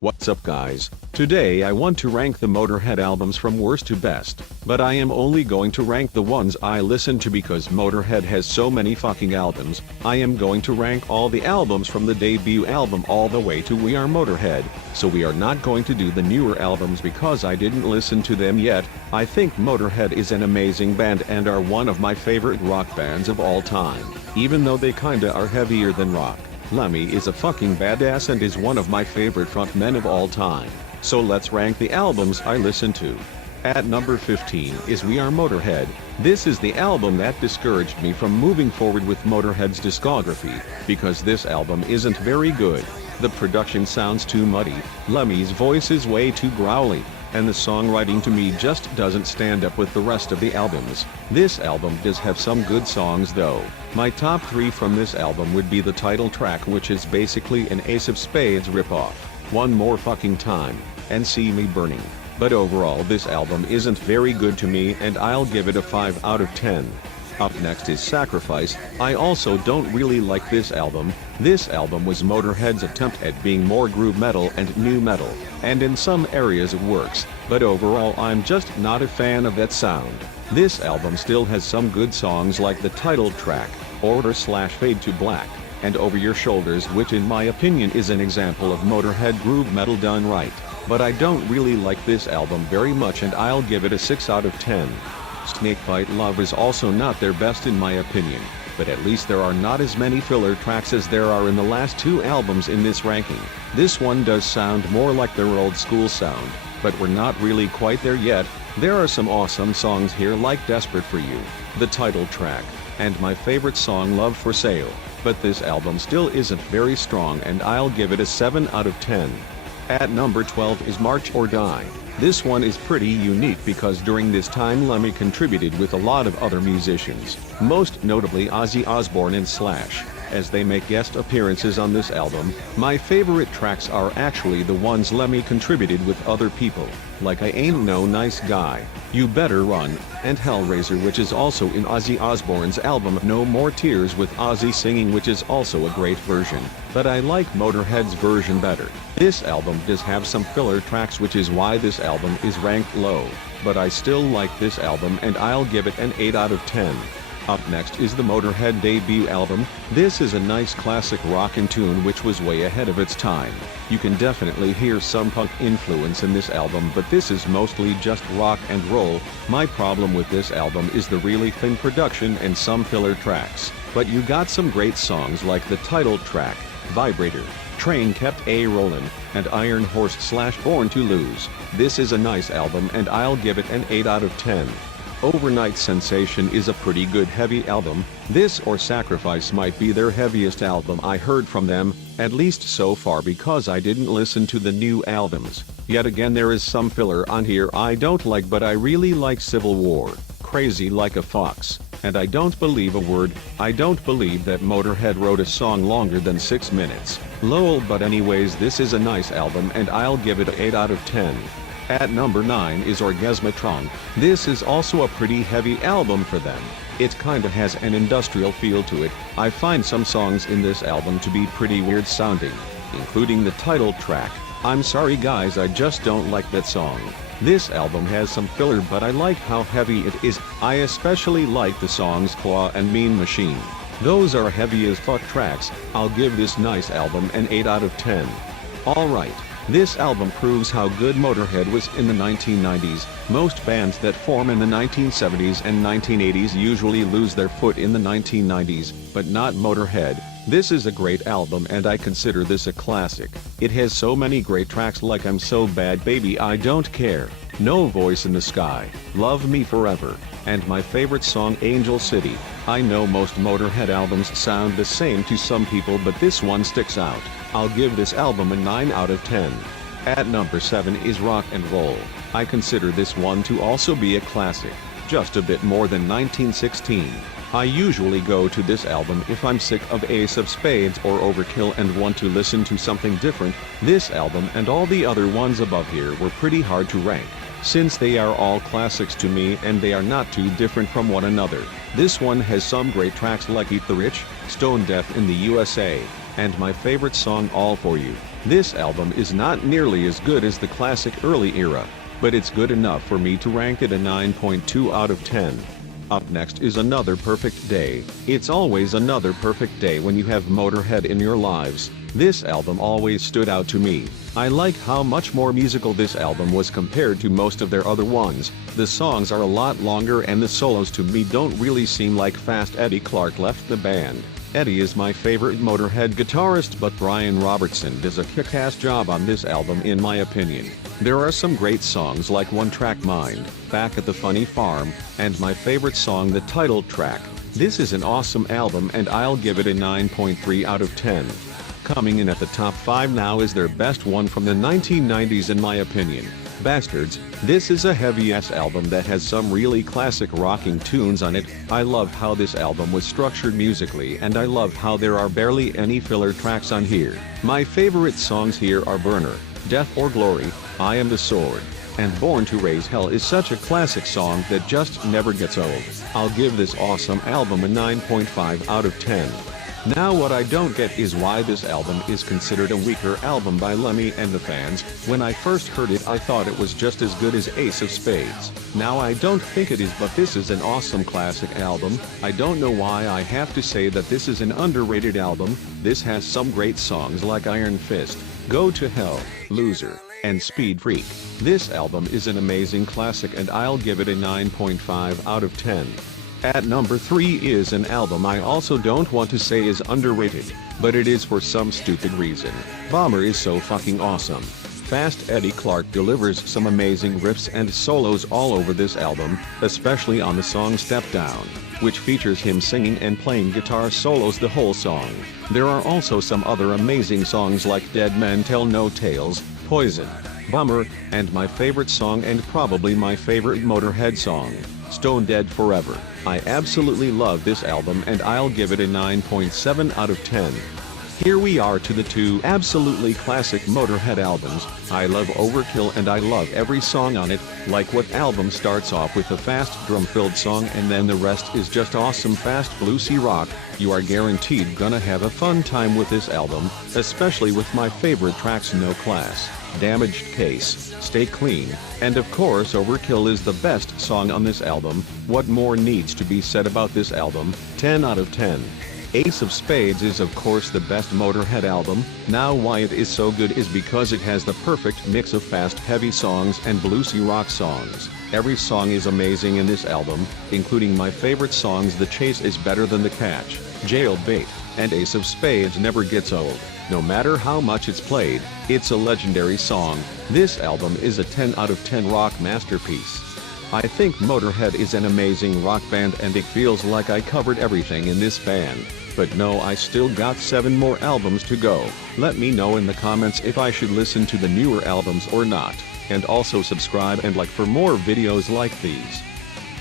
What's up guys, today I want to rank the Motörhead albums from worst to best, but I am only going to rank the ones I listen to because Motörhead has so many fucking albums. I am going to rank all the albums from the debut album all the way to We Are Motorhead, so we are not going to do the newer albums because I didn't listen to them yet. I think Motörhead is an amazing band and are one of my favorite rock bands of all time, even though they kinda are heavier than rock. Lemmy is a fucking badass and is one of my favorite frontmen of all time, so let's rank the albums I listen to. At number 15 is We Are Motorhead. This is the album that discouraged me from moving forward with Motörhead's discography, because this album isn't very good. The production sounds too muddy, Lemmy's voice is way too growly, and the songwriting to me just doesn't stand up with the rest of the albums. This album does have some good songs though. My top 3 from this album would be the title track, which is basically an Ace of Spades ripoff, One More Fucking Time, and See Me Burning. But overall this album isn't very good to me and I'll give it a 5 out of 10. Up next is Sacrifice. I also don't really like this album. This album was Motörhead's attempt at being more groove metal and new metal, and in some areas it works, but overall I'm just not a fan of that sound. This album still has some good songs like the title track, Order/Fade to Black, and Over Your Shoulders, which in my opinion is an example of Motörhead groove metal done right, but I don't really like this album very much and I'll give it a 6 out of 10. Snakebite Love is also not their best in my opinion, but at least there are not as many filler tracks as there are in the last 2 albums in this ranking. This one does sound more like their old school sound, but we're not really quite there yet. There are some awesome songs here like Desperate for You, the title track, and my favorite song Love for Sale, but this album still isn't very strong and I'll give it a 7 out of 10. At number 12 is March or Die. This one is pretty unique because during this time Lemmy contributed with a lot of other musicians, most notably Ozzy Osbourne and Slash, as they make guest appearances on this album. My favorite tracks are actually the ones Lemmy contributed with other people, like I Ain't No Nice Guy, You Better Run, and Hellraiser, which is also in Ozzy Osbourne's album No More Tears with Ozzy singing, which is also a great version, but I like Motörhead's version better. This album does have some filler tracks, which is why this album is ranked low, but I still like this album and I'll give it an 8 out of 10. Up next is the Motörhead debut album. This is a nice classic rockin' tune which was way ahead of its time. You can definitely hear some punk influence in this album, but this is mostly just rock and roll. My problem with this album is the really thin production and some filler tracks, but you got some great songs like the title track, Vibrator, Train Kept A-Rollin', and Iron Horse/Born to Lose. This is a nice album and I'll give it an 8 out of 10. Overnight Sensation is a pretty good heavy album. This or Sacrifice might be their heaviest album I heard from them, at least so far, because I didn't listen to the new albums. Yet again there is some filler on here I don't like, but I really like Civil War, Crazy Like a Fox, and I Don't Believe a Word. I don't believe that Motörhead wrote a song longer than 6 minutes. Lol, but anyways, this is a nice album and I'll give it an 8 out of 10. At number 9 is Orgasmatron. This is also a pretty heavy album for them. It kinda has an industrial feel to it. I find some songs in this album to be pretty weird sounding, including the title track, I'm Sorry Guys, I just don't like that song. This album has some filler, but I like how heavy it is. I especially like the songs Claw and Mean Machine. Those are heavy as fuck tracks. I'll give this nice album an 8 out of 10. Alright. This album proves how good Motörhead was in the 1990s. Most bands that form in the 1970s and 1980s usually lose their foot in the 1990s, but not Motörhead. This is a great album and I consider this a classic. It has so many great tracks like I'm So Bad Baby I Don't Care, No Voice in the Sky, Love Me Forever, and my favorite song Angel City. I know most Motörhead albums sound the same to some people, but this one sticks out. I'll give this album a 9 out of 10. At number 7 is Rock and Roll. I consider this one to also be a classic, just a bit more than 1916. I usually go to this album if I'm sick of Ace of Spades or Overkill and want to listen to something different. This album and all the other ones above here were pretty hard to rank, since they are all classics to me and they are not too different from one another. This one has some great tracks like Eat the Rich, Stone Deaf in the USA, and my favorite song All For You. This album is not nearly as good as the classic early era, but it's good enough for me to rank it a 9.2 out of 10. Up next is Another Perfect Day. It's always another perfect day when you have Motörhead in your lives. This album always stood out to me. I like how much more musical this album was compared to most of their other ones. The songs are a lot longer and the solos to me don't really seem like fast. Eddie Clarke left the band. Eddie is my favorite Motörhead guitarist, but Brian Robertson does a kick-ass job on this album in my opinion. There are some great songs like One Track Mind, Back at the Funny Farm, and my favorite song, the title track. This is an awesome album and I'll give it a 9.3 out of 10. Coming in at the top 5 now is their best one from the 1990s in my opinion, Bastards. This is a heavy-ass album that has some really classic rocking tunes on it. I love how this album was structured musically and I love how there are barely any filler tracks on here. My favorite songs here are Burner, Death or Glory, I Am the Sword, and Born to Raise Hell is such a classic song that just never gets old. I'll give this awesome album a 9.5 out of 10. Now what I don't get is why this album is considered a weaker album by Lemmy and the fans. When I first heard it I thought it was just as good as Ace of Spades. Now I don't think it is, but this is an awesome classic album. I don't know why I have to say that this is an underrated album. This has some great songs like Iron Fist, Go to Hell, Loser, and Speed Freak. This album is an amazing classic and I'll give it a 9.5 out of 10. At number 3 is an album I also don't want to say is underrated, but it is for some stupid reason. Bomber is so fucking awesome. Fast Eddie Clarke delivers some amazing riffs and solos all over this album, especially on the song Step Down, which features him singing and playing guitar solos the whole song. There are also some other amazing songs like Dead Men Tell No Tales, Poison, Bummer, and my favorite song and probably my favorite Motörhead song, Stone Dead Forever. I absolutely love this album and I'll give it a 9.7 out of 10. Here we are to the two absolutely classic Motörhead albums. I love Overkill and I love every song on it. Like what album starts off with a fast drum-filled song and then the rest is just awesome fast bluesy rock. You are guaranteed gonna have a fun time with this album, especially with my favorite tracks No Class, Damaged Case, Stay Clean, and of course Overkill is the best song on this album. What more needs to be said about this album? 10 out of 10. Ace of Spades is of course the best Motörhead album. Now why it is so good is because it has the perfect mix of fast heavy songs and bluesy rock songs. Every song is amazing in this album, including my favorite songs The Chase is Better Than the Catch, Jailbait, and Ace of Spades never gets old. No matter how much it's played, it's a legendary song. This album is a 10 out of 10 rock masterpiece. I think Motörhead is an amazing rock band and it feels like I covered everything in this band. But no, I still got 7 more albums to go. Let me know in the comments if I should listen to the newer albums or not. And also subscribe and like for more videos like these.